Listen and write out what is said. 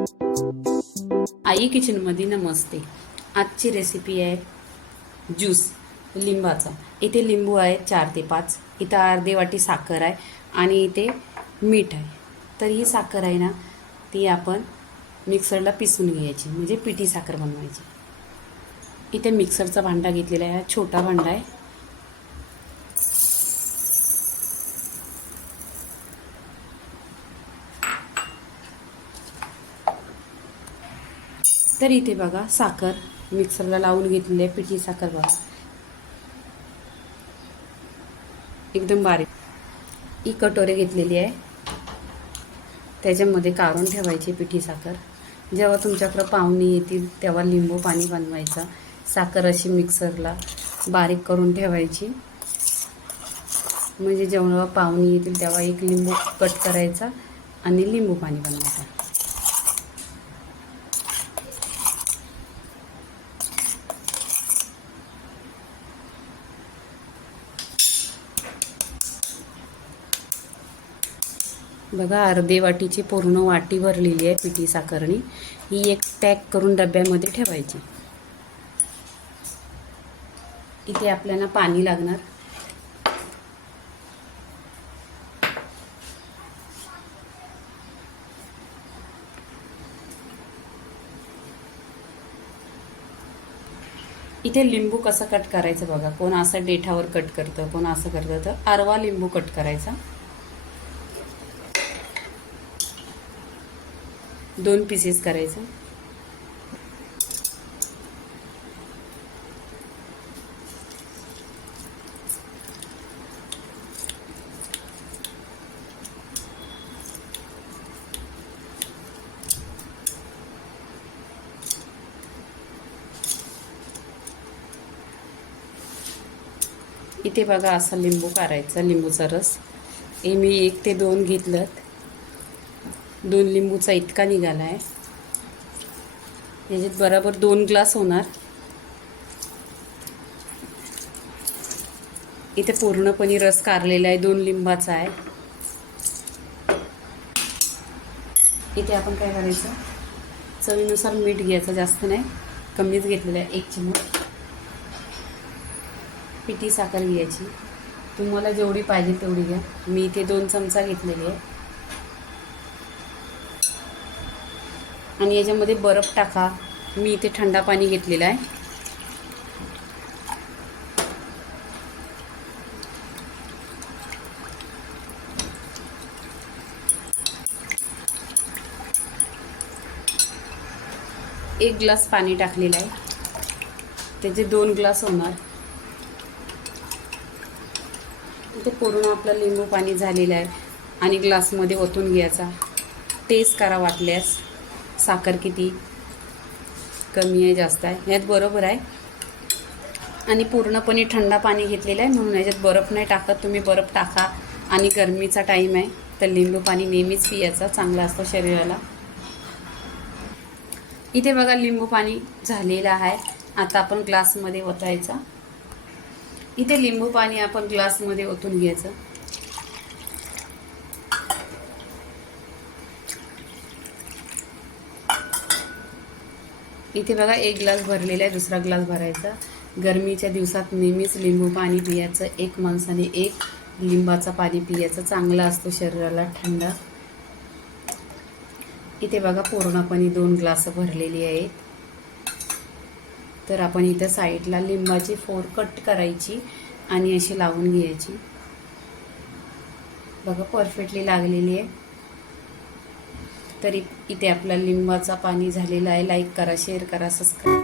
आई किचनमध्ये नमस्ते. आजची रेसिपी आहे ज्यूस लिंबाचा. इथे लिंबू आहे चार ते पाच इथं अर्धी वाटी साखर आहे आणि इथे मीठ आहे. तर ही साखर आहे ना ती आपण मिक्सरला पिसून घ्यायची म्हणजे पिठी साखर बनवायची. इथे मिक्सरचा भांडा घेतलेला आहे हा छोटा भांडा आहे. तर इथे बघा साखर. मिक्सरला लावून घेतलेली आहे पिठी साखर बघा. एकदम बारीक. ही कटोरी घेतलेली आहे. त्याच्यामध्ये काढून ठेवायची पिठी साखर. जेव्हा तुमच्याकडं पाहुणे येतील तेव्हा लिंबू पाणी बनवायचा. साखर अशी मिक्सरला बारीक करून ठेवायची. म्हणजे जेव्हा पाहुणे येतील तेव्हा एक लिंबू कट करायचा आणि लिंबू पाणी बनवायचं. बघा अर्धे वाटीची पूर्ण वाटी भरलेली आहे पिठी साखरणी ही एक पॅक करून डब्यामध्ये ठेवायची. इथे आपल्याला पाणी लागणार. इथे लिंबू कसं कट करायचं बघा कोण असं डेठावर कट करतं कोण असं करतं तर आरवा लिंबू कट करायचा. दोन पीसेस करायचं. इथे बघा असा लिंबू काढायचा लिंबूचा रस. हे मी एक ते दोन घेतलं दोन लिंबूचा इतका निघाला आहे याच्यात बरोबर दोन ग्लास होणार. इथे पूर्णपणे रस कारलेला आहे दोन लिंबाचा आहे. इथे आपण काय करायचं? चवीनुसार मीठ घ्यायचं जास्त नाही. कमीच घेतलेलं आहे एक चमच पिठी साखर घ्यायची. तुम्हाला जेवढी पाहिजे तेवढी घ्या. मी इथे दोन चमचा घेतलेली आहे. आणि याच्यामध्ये बर्फ टाका. मी इथे थंडा पाणी घेतलेलं आहे. एक ग्लास पाणी टाकलेलं आहे. त्याचे दोन ग्लास होणार. इथे पूर्ण आपलं लिंबू पाणी झालेलं आहे आणि ग्लासमध्ये ओतून घ्यायचा. टेस्ट करा वाटल्यास. साखर किती कमी आहे जास्त आहे ह्यात बरोबर आहे. आणि पूर्णपणे थंडा पाणी घेतलेलं आहे म्हणून याच्यात बर्फ नाही टाकत. तुम्ही बर्फ टाका. आणि गरमीचा टाईम आहे तर लिंबू पाणी नेहमीच पियाचं चांगलं असतं शरीराला. इथे बघा लिंबू पाणी झालेलं आहे. आता आपण ग्लासमध्ये ओतायचा. इथे लिंबू पाणी आपण ग्लासमध्ये ओतून घ्यायचं. इथे बघा एक ग्लास भरलेला आहे दुसरा ग्लास भरायचा. गरमीच्या दिवसात नेहमीच लिंबू पाणी पियाचं एक माणसाने एक लिंबाचा पाणी पियाचं. चांगलं असतो शरीराला थंड. इथे बघा पूर्णपणे दोन ग्लास भरलेली आहेत. तर आपण इथं साईडला लिंबाची फोर कट करायची आणि अशी लावून घ्यायची. बघा परफेक्टली लागलेली आहे. तरी इथे आपला लिंबाचा पाणी झालेला आहे. लाईक करा शेअर करा सबस्क्राईब